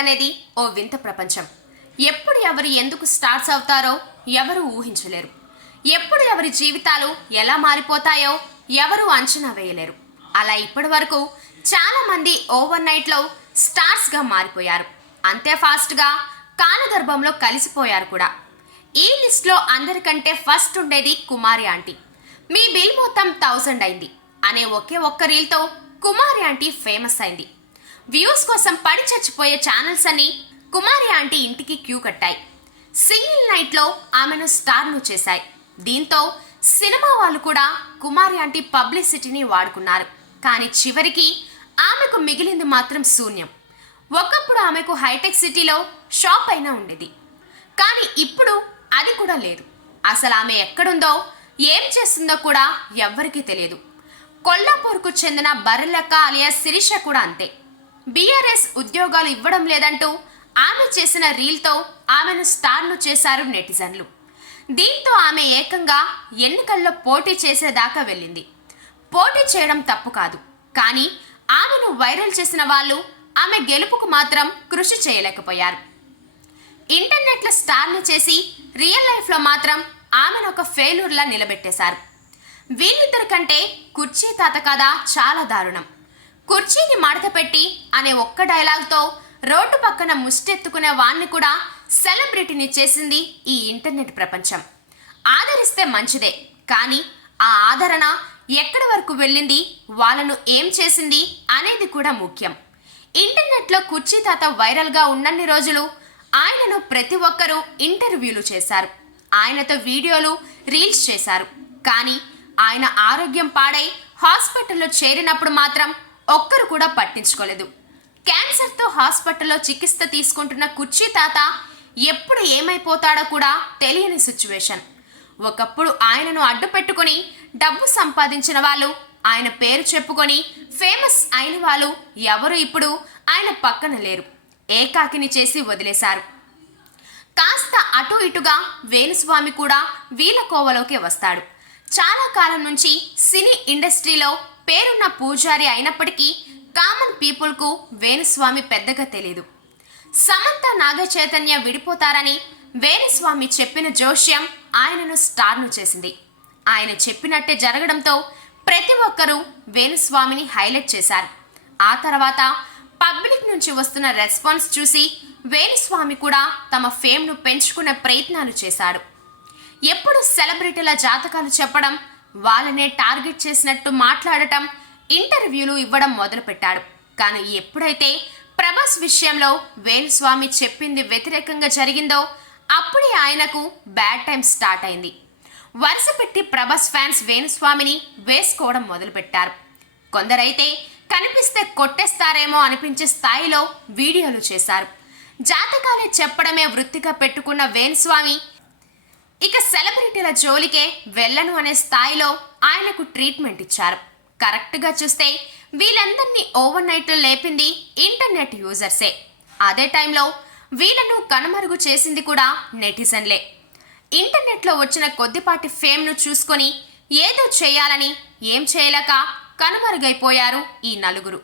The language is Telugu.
అనేది ఓ వింత ప్రపంచం ఎప్పుడు ఎవరు ఎందుకు స్టార్స్ అవుతారో ఎవరు ఊహించలేరు ఎప్పుడు ఎవరి జీవితాలు ఎలా మారిపోతాయో ఎవరు అంచనా వేయలేరు అలా ఇప్పటి వరకు చాలామంది ఓవర్ నైట్లో స్టార్స్గా మారిపోయారు అంతే ఫాస్ట్గా కాలగర్భంలో కలిసిపోయారు కూడా ఈ లిస్ట్లో అందరికంటే ఫస్ట్ ఉండేది కుమారి ఆంటీ మీ బిల్ మొత్తం థౌజండ్ అయింది అనే ఒకే ఒక్క రీల్తో కుమారి ఆంటీ ఫేమస్ అయింది వ్యూస్ కోసం పడి చచ్చిపోయే ఛానల్స్ అని కుమారి ఆంటీ ఇంటికి క్యూ కట్టాయి సింగిల్ నైట్లో ఆమెను స్టార్ను చేశాయి దీంతో సినిమా వాళ్ళు కూడా కుమారి ఆంటీ పబ్లిసిటీని వాడుకున్నారు కానీ చివరికి ఆమెకు మిగిలింది మాత్రం శూన్యం ఒకప్పుడు ఆమెకు హైటెక్ సిటీలో షాప్ అయినా ఉండేది కానీ ఇప్పుడు అది కూడా లేదు అసలు ఆమె ఎక్కడుందో ఏం చేస్తుందో కూడా ఎవ్వరికీ తెలియదు కొల్లాపూర్కు చెందిన బర్రెలక్క అలియా శిరీష కూడా అంతే బీఆర్ఎస్ ఉద్యోగాలు ఇవ్వడం లేదంటూ ఆమె చేసిన రీల్తో ఆమెను స్టార్ను చేశారు నెటిజన్లు దీంతో ఆమె ఏకంగా ఎన్నికల్లో పోటీ చేసేదాకా వెళ్ళింది పోటీ చేయడం తప్పు కాదు కానీ ఆమెను వైరల్ చేసిన వాళ్ళు ఆమె గెలుపుకు మాత్రం కృషి చేయలేకపోయారు ఇంటర్నెట్లో స్టార్ని చేసి రియల్ లైఫ్లో మాత్రం ఆమెను ఒక ఫెయిలూర్లా నిలబెట్టేశారు వీళ్ళిద్దరి కంటే కుర్చీ తాత కథ చాలా దారుణం కుర్చీని పెట్టి అనే ఒక్క డైలాగ్తో రోడ్డు పక్కన ముష్టెత్తుకునే వాణ్ణి కూడా సెలబ్రిటీని చేసింది ఈ ఇంటర్నెట్ ప్రపంచం ఆదరిస్తే మంచిదే కానీ ఆ ఆదరణ ఎక్కడి వరకు వెళ్ళింది వాళ్ళను ఏం చేసింది అనేది కూడా ముఖ్యం ఇంటర్నెట్లో కుర్చీ తాత వైరల్గా ఉన్నన్ని రోజులు ఆయనను ప్రతి ఒక్కరూ ఇంటర్వ్యూలు చేశారు ఆయనతో వీడియోలు రీల్స్ చేశారు కానీ ఆయన ఆరోగ్యం పాడై హాస్పిటల్లో చేరినప్పుడు మాత్రం ఒక్కరు కూడా పట్టించుకోలేదు క్యాన్సర్తో హాస్పిటల్లో చికిత్స తీసుకుంటున్న కుర్చీ తాత ఎప్పుడు ఏమైపోతాడో కూడా తెలియని సిచ్యువేషన్ ఒకప్పుడు ఆయనను అడ్డు పెట్టుకుని డబ్బు సంపాదించిన వాళ్ళు ఆయన పేరు చెప్పుకొని ఫేమస్ అయిన వాళ్ళు ఎవరు ఇప్పుడు ఆయన పక్కన లేరు ఏకాకిని చేసి వదిలేశారు కాస్త అటు ఇటుగా వేణుస్వామి కూడా వీలకోవలోకి వస్తాడు చాలా కాలం నుంచి సినీ ఇండస్ట్రీలో పేరున్న పూజారి అయినప్పటికీ కామన్ పీపుల్కు వేణుస్వామి పెద్దగా తెలియదు సమంత నాగచైతన్య విడిపోతారని వేణుస్వామి చెప్పిన జోష్యం ఆయనను స్టార్ను చేసింది ఆయన చెప్పినట్టే జరగడంతో ప్రతి ఒక్కరూ వేణుస్వామిని హైలైట్ చేశారు ఆ తర్వాత పబ్లిక్ నుంచి వస్తున్న రెస్పాన్స్ చూసి వేణుస్వామి కూడా తమ ఫేమ్ను పెంచుకునే ప్రయత్నాలు చేశాడు ఎప్పుడు సెలబ్రిటీల జాతకాలు చెప్పడం వాళ్ళనే టార్గెట్ చేసినట్టు మాట్లాడటం ఇంటర్వ్యూలు ఇవ్వడం మొదలుపెట్టారు కానీ ఎప్పుడైతే ప్రభాస్ విషయంలో వేణుస్వామి చెప్పింది వ్యతిరేకంగా జరిగిందో అప్పుడే ఆయనకు బ్యాడ్ టైం స్టార్ట్ అయింది వరుస పెట్టి ప్రభాస్ ఫ్యాన్స్ వేణుస్వామిని వేసుకోవడం మొదలుపెట్టారు కొందరైతే కనిపిస్తే కొట్టేస్తారేమో అనిపించే స్థాయిలో వీడియోలు చేశారు జాతకాలే చెప్పడమే వృత్తిగా పెట్టుకున్న వేణుస్వామి ఇక సెలబ్రిటీల జోలికే వెళ్ళను అనే స్థాయిలో ఆయనకు ట్రీట్మెంట్ ఇచ్చారు కరెక్ట్గా చూస్తే వీళ్ళందరినీ ఓవర్ నైట్ లేపింది ఇంటర్నెట్ యూజర్సే అదే టైంలో వీళ్ళను కనుమరుగు చేసింది కూడా నెటిజన్లే ఇంటర్నెట్లో వచ్చిన కొద్దిపాటి ఫేమ్ను చూసుకొని ఏదో చేయాలని ఏం చేయలేక కనుమరుగైపోయారు ఈ నలుగురు